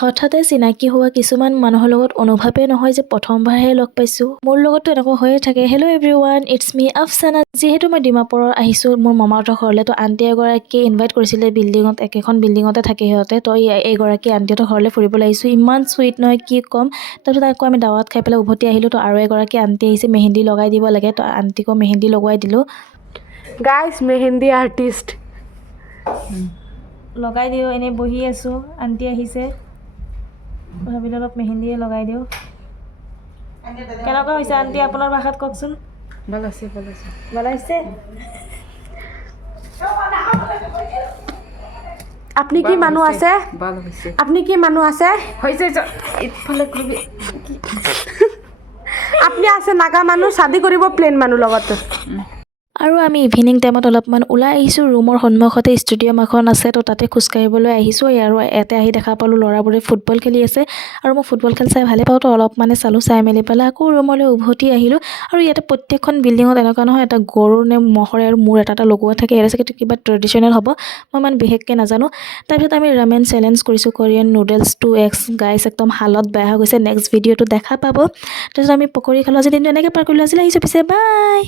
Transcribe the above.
হঠাতে চিনাকি হোৱা কিছুমান মানুহৰ লগত অনুভৱে নহয় যে প্ৰথমবাৰহে লগ পাইছোঁ। মোৰ লগতো এনেকুৱা হৈয়ে থাকে। হেল্ল' এভৰিৱান, ইটছ মি আফচানা। যিহেতু মই ডিমাপুৰৰ আহিছোঁ মোৰ মামাহঁতৰ ঘৰলৈ, তো আণ্টি এগৰাকীয়ে ইনভাইট কৰিছিলে বিল্ডিঙত, একেখন বিল্ডিঙতে থাকে সিহঁতে। তো এইগৰাকী আণ্টিহঁতৰ ঘৰলৈ ফুৰিবলৈ আহিছোঁ। ইমান চুইট নহয় কি ক'ম। তাৰপিছত আকৌ আমি দাৱাত খাই পেলাই উভতি আহিলোঁ। তো আৰু এগৰাকী আণ্টি আহিছে, মেহেন্দি লগাই দিব লাগে। তো আণ্টিকো মেহেন্দি লগাই দিলোঁ। গাইজ মেহেন্দি আৰ্টিষ্ট লগাই দিওঁ, এনেই বহি আছোঁ। আণ্টি আহিছে, ভাবিলোঁ অলপ মেহেন্দিয়ে লগাই দিওঁ। কেনেকুৱা হৈছে আণ্টি আপোনাৰ ভাষাত কওকচোন? ভাল আছে ভাল আছে। বনাইছে? আপনি কি মানুহ আছে? ভাল হৈছে আপনি কি মানুহ আছে? হৈছে ইফালে কৰিবি আপনি আছে নাগা মানুহ, শাদি কৰিব প্লেন মানুহ লগত। আৰু আমি ইভিনিং টাইমত অলপমান ওলাই আহিছোঁ। ৰুমৰ সন্মুখতে ষ্টেডিয়াম এখন আছে, তো তাতে খোজকাঢ়িবলৈ আহিছোঁ। আৰু ইয়াতে আহি দেখা পালোঁ ল'ৰাবোৰে ফুটবল খেলি আছে, আৰু মই ফুটবল খেল চাই ভালেই পাওঁ। তো অলপ মানে চালোঁ, চাই মেলি পেলাই আকৌ ৰুমলৈ উভতি আহিলোঁ। আৰু ইয়াতে প্ৰত্যেকখন বিল্ডিঙত এনেকুৱা নহয় এটা গৰু নে ম'হৰে আৰু মূৰ এটা লগোৱা থাকে। ইয়াতে চাগে কিবা ট্ৰেডিশ্যনেল হ'ব, মই ইমান বিশেষকৈ নাজানো। তাৰপিছত আমি ৰামেন চেলেঞ্জ কৰিছোঁ, কোৰিয়ান নুডলছ 2x। গাইছ একদম হালত বেয়া হৈ গৈছে। নেক্সট ভিডিঅ'টো দেখা পাব। তাৰপিছত আমি পকৰি খালোঁ। আজি দিনটো এনেকৈ পাৰ কৰিলোঁ। আজিলৈ আহিছোঁ পিছে, বাই।